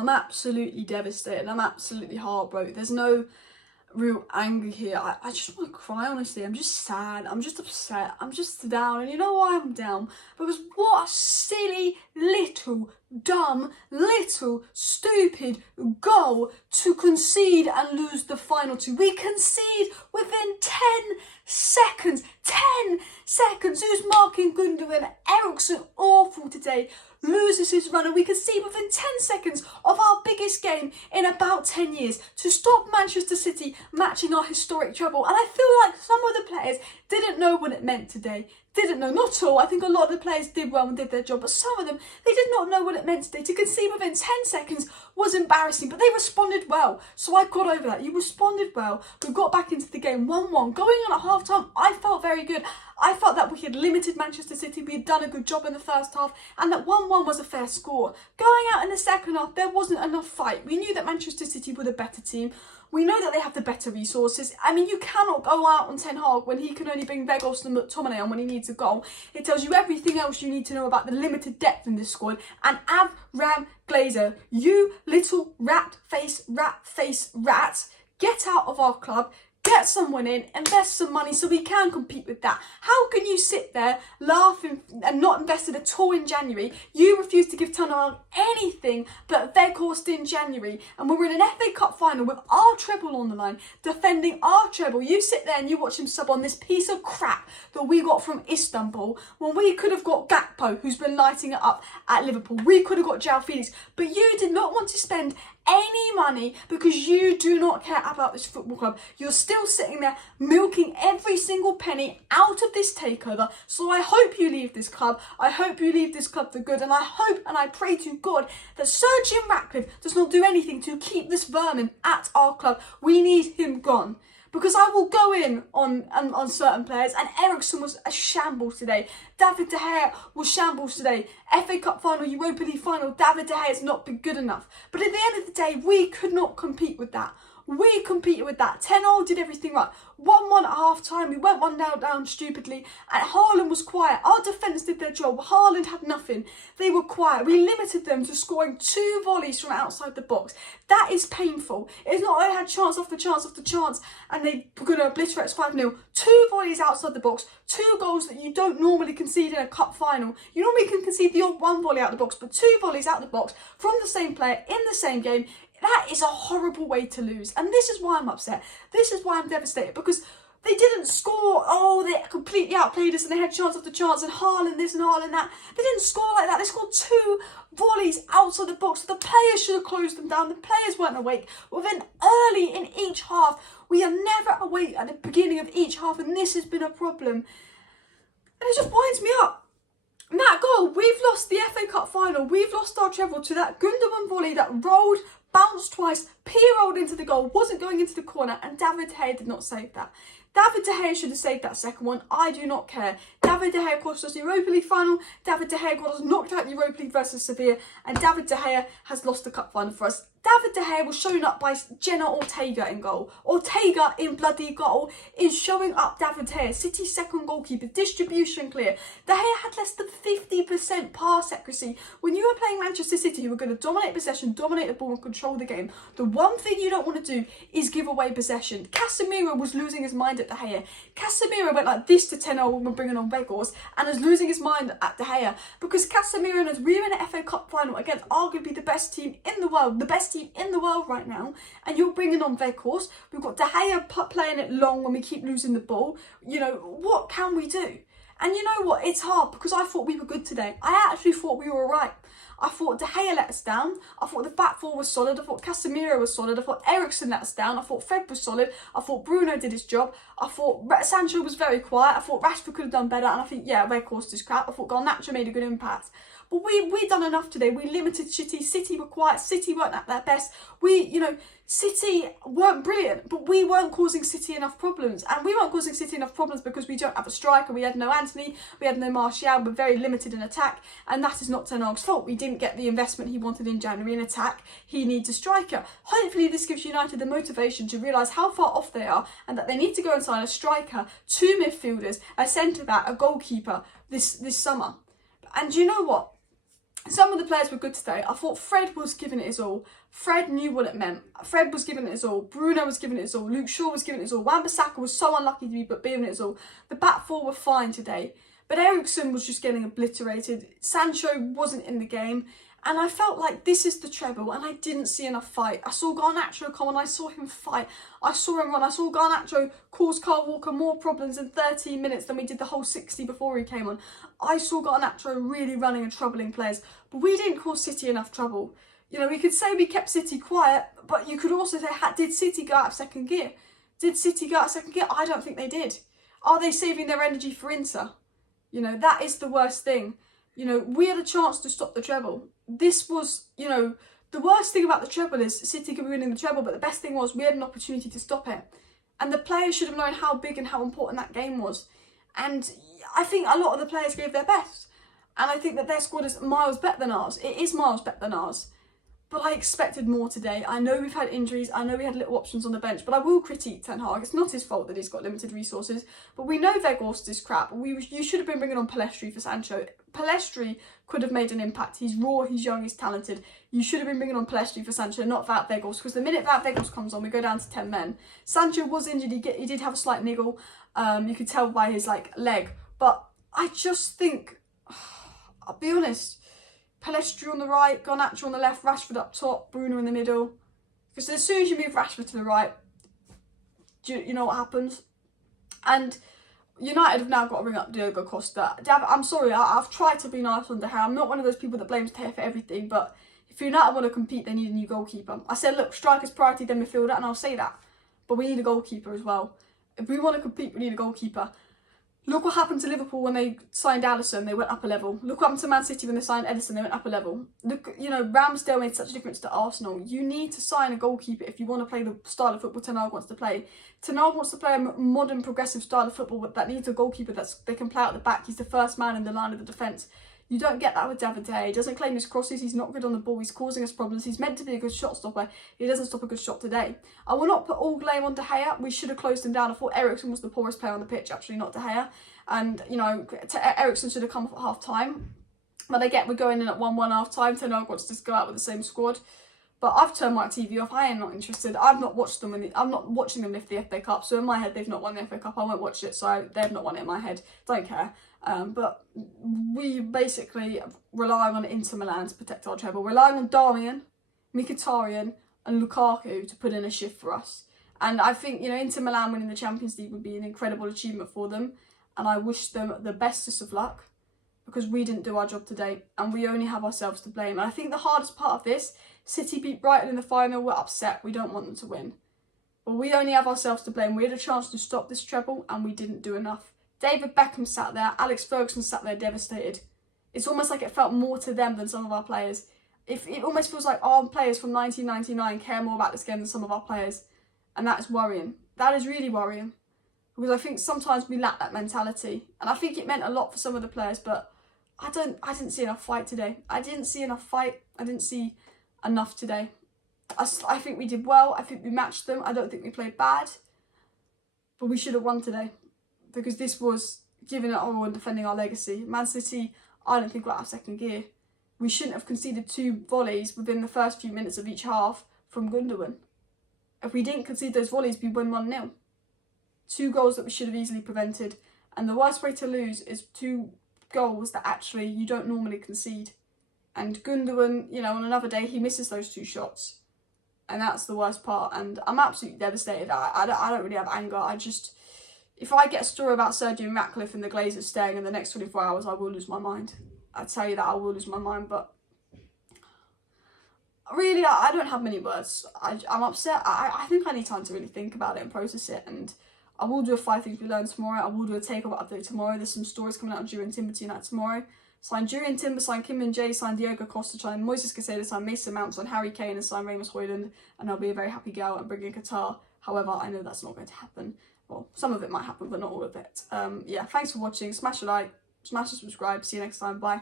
I'm absolutely devastated. I'm absolutely heartbroken. There's no real anger here. I just want to cry, honestly. I'm just sad. I'm just upset. I'm just down. And you know why I'm down? Because what a silly, little, dumb, little, stupid goal to concede and lose the final two. We concede within 10 seconds. 10 seconds. Who's marking Gundogan? Eriksen, awful today. Loses his run, and we concede within 10 seconds of our biggest game in about 10 years to stop Manchester City matching our historic treble. And I feel like some of the players didn't know what it meant today. Didn't know, not all. I think a lot of the players did well and did their job, but some of them, they did not know what it meant today. To concede within 10 seconds was embarrassing, but they responded well. So I got over that. You responded well. We got back into the game 1-1. Going on at half-time, I felt very good. I felt that we had limited Manchester City. We had done a good job in the first half, and that 1-1 was a fair score. Going out in the second half, there wasn't enough fight. We knew that Manchester City were the better team. We know that they have the better resources. I mean, you cannot go out on Ten Hag when he can only bring Weghorst and McTominay on when he needs a goal. It tells you everything else you need to know about the limited depth in this squad. And Abraham Glazer, you little rat face, get out of our club. Get someone in, invest some money so we can compete with that. How can you sit there laughing and not invested at all in January? You refuse to give Ten Hag anything but Weghorst in January, and we're in an FA Cup final with our treble on the line, defending our treble. You sit there and you watch him sub on this piece of crap that we got from Istanbul when we could have got Gakpo, who's been lighting it up at Liverpool. We could have got João Felix, but you did not want to spend any money because you do not care about this football club. You're still sitting there milking every single penny out of this takeover. So I hope you leave this club. I hope you leave this club for good. And I hope and I pray to God that Sir Jim Ratcliffe does not do anything to keep this vermin at our club. We need him gone. Because I will go in on certain players, and Eriksen was a shambles today. David De Gea was shambles today. FA Cup final, Europa League final, David De Gea has not been good enough. But at the end of the day, we could not compete with that. We competed with that. Ten Hag did everything right. 1-1 at half time. We went 1-0 down stupidly. And Haaland was quiet. Our defence did their job. Haaland had nothing. They were quiet. We limited them to scoring 2 volleys from outside the box. That is painful. It's not they had chance after chance after chance and they were going to obliterate us 5-0. 2 volleys outside the box. 2 goals that you don't normally concede in a cup final. You normally can concede the odd 1 volley out the box, but 2 volleys out the box from the same player in the same game. That is a horrible way to lose. And this is why I'm upset. This is why I'm devastated. Because they didn't score. Oh, they completely outplayed us and they had chance after chance. And Haaland this and Haaland that. They didn't score like that. They scored 2 volleys outside the box. The players should have closed them down. The players weren't awake. Within early in each half. We are never awake at the beginning of each half. And this has been a problem. And it just winds me up. And that goal, we've lost the FA Cup final. We've lost our treble to that Gundogan volley that rolled, bounced twice, P-rolled into the goal, wasn't going into the corner, and David De Gea did not save that. David De Gea should have saved that second one. I do not care. David De Gea cost us the Europa League final. David De Gea got us knocked out the Europa League versus Sevilla. And David De Gea has lost the cup final for us. David De Gea was shown up by Jenna Ortega in goal. Ortega in bloody goal is showing up David De Gea, City's second goalkeeper, distribution clear. De Gea had less than 50% pass accuracy. When you were playing Manchester City, you were going to dominate possession, dominate the ball and control the game. The one thing you don't want to do is give away possession. Casemiro was losing his mind at De Gea. Casemiro went like this to Ten Hag when we're bringing on Weghorst and was losing his mind at De Gea because Casemiro knows we're in an FA Cup final against arguably the best team in the world, the best team in the world right now, and you're bringing on Weghorst. We've got De Gea playing it long when we keep losing the ball. You know, what can we do? And you know what? It's hard because I thought we were good today. I actually thought we were alright. I thought De Gea let us down. I thought the back four was solid. I thought Casemiro was solid. I thought Eriksen let us down. I thought Fred was solid. I thought Bruno did his job. I thought Sancho was very quiet. I thought Rashford could have done better. And I think, yeah, Weghorst is crap. I thought Garnacho made a good impact. But we done enough today. We limited City. City were quiet. City weren't at their best. City weren't brilliant, but we weren't causing City enough problems. And we weren't causing City enough problems because we don't have a striker. We had no Anthony. We had no Martial. We're very limited in attack. And that is not Ten Hag's fault. We didn't get the investment he wanted in January in attack. He needs a striker. Hopefully this gives United the motivation to realise how far off they are and that they need to go and sign a striker, 2 midfielders, a centre-back, a goalkeeper this summer. And you know what? some of the players were good today. I thought Fred was giving it his all. Fred knew what it meant. Fred was giving it his all. Bruno was giving it his all. Luke Shaw was giving it his all. Wan-Bissaka was so unlucky to be but giving it his all. The back four were fine today. But Eriksen was just getting obliterated. Sancho wasn't in the game. And I felt like this is the treble, and I didn't see enough fight. I saw Garnacho come on, I saw him fight. I saw him run. I saw Garnacho cause Kyle Walker more problems in 13 minutes than we did the whole 60 before he came on. I saw Garnacho really running and troubling players, but we didn't cause City enough trouble. You know, we could say we kept City quiet, but you could also say, did City go out of second gear? Did City go out of second gear? I don't think they did. Are they saving their energy for Inter? You know, that is the worst thing. You know, we had a chance to stop the treble. This was, you know, the worst thing about the treble is City could be winning the treble, but the best thing was we had an opportunity to stop it. And the players should have known how big and how important that game was. And I think a lot of the players gave their best. And I think that their squad is miles better than ours. It is miles better than ours. But I expected more today. I know we've had injuries. I know we had little options on the bench. But I will critique Ten Hag. It's not his fault that he's got limited resources. But we know Weghorst is crap. You should have been bringing on Pellistri for Sancho. Pellistri could have made an impact. He's raw, he's young, he's talented. You should have been bringing on Pellistri for Sancho, not Wout Weghorst. Because the minute Wout Weghorst comes on, we go down to 10 men. Sancho was injured. He did have a slight niggle. You could tell by his leg. But I just think, I'll be honest, Pellistri on the right, Garnacho on the left, Rashford up top, Bruno in the middle. Because as soon as you move Rashford to the right, you know what happens? And United have now got to bring up Diogo Costa. I'm sorry, I've tried to be nice on De Gea. I'm not one of those people that blames De Gea for everything, but if United want to compete, they need a new goalkeeper. I said, look, strikers priority, then midfielder, and I'll say that. But we need a goalkeeper as well. If we want to compete, we need a goalkeeper. Look what happened to Liverpool when they signed Alisson, they went up a level. Look what happened to Man City when they signed Ederson, they went up a level. Look, you know, Ramsdale made such a difference to Arsenal. You need to sign a goalkeeper if you want to play the style of football Ten Hag wants to play. Ten Hag wants to play a modern, progressive style of football that needs a goalkeeper they can play out the back. He's the first man in the line of the defence. You don't get that with David De Gea. He doesn't claim his crosses. He's not good on the ball. He's causing us problems. He's meant to be a good shot stopper. He doesn't stop a good shot today. I will not put all blame on De Gea. We should have closed him down. I thought Eriksen was the poorest player on the pitch, actually, not De Gea. And, you know, Eriksen should have come off at half-time. But we're going in at 1-1 half-time. Ten Hag wants to just go out with the same squad. But I've turned my TV off. I am not interested. I've not watched them. I'm not watching them lift the FA Cup. So in my head, they've not won the FA Cup. I won't watch it. So they've not won it in my head. Don't care. But we basically relying on Inter Milan to protect our treble. Relying on Darmian, Mkhitaryan and Lukaku to put in a shift for us. And I think, you know, Inter Milan winning the Champions League would be an incredible achievement for them. And I wish them the bestest of luck because we didn't do our job today and we only have ourselves to blame. And I think the hardest part of this, City beat Brighton in the final, we're upset, we don't want them to win. But we only have ourselves to blame. We had a chance to stop this treble and we didn't do enough. David Beckham sat there, Alex Ferguson sat there devastated. It's almost like it felt more to them than some of our players. It almost feels like our players from 1999 care more about this game than some of our players. And that is worrying. That is really worrying. Because I think sometimes we lack that mentality. And I think it meant a lot for some of the players, but I didn't see enough fight today. I didn't see enough fight. I didn't see enough today. I think we did well. I think we matched them. I don't think we played bad. But we should have won today. Because this was giving it all and defending our legacy. Man City, I don't think we're out of second gear. We shouldn't have conceded 2 volleys within the first few minutes of each half from Gundogan. If we didn't concede those volleys, we win 1-0. 2 goals that we should have easily prevented. And the worst way to lose is 2 goals that actually you don't normally concede. And Gundogan, you know, on another day, he misses those 2 shots. And that's the worst part. And I'm absolutely devastated. I don't really have anger. If I get a story about Sergio Ratcliffe and the Glazers staying in the next 24 hours, I will lose my mind. I tell you that, I will lose my mind. But really, I don't have many words. I'm upset. I think I need time to really think about it and process it. And I will do a 5 things we learned tomorrow. I will do a takeover update tomorrow. There's some stories coming out on Jurriën Timber tonight tomorrow. Sign Jurriën Timber, sign Kim and Jay, sign Diogo Costa, sign Moises Caicedo, sign Mason Mount, sign Harry Kane and sign Rasmus Højlund. And I'll be a very happy girl and bring in Qatar. However, I know that's not going to happen. Well, some of it might happen, but not all of it. Yeah, thanks for watching. Smash a like, smash a subscribe. See you next time. Bye.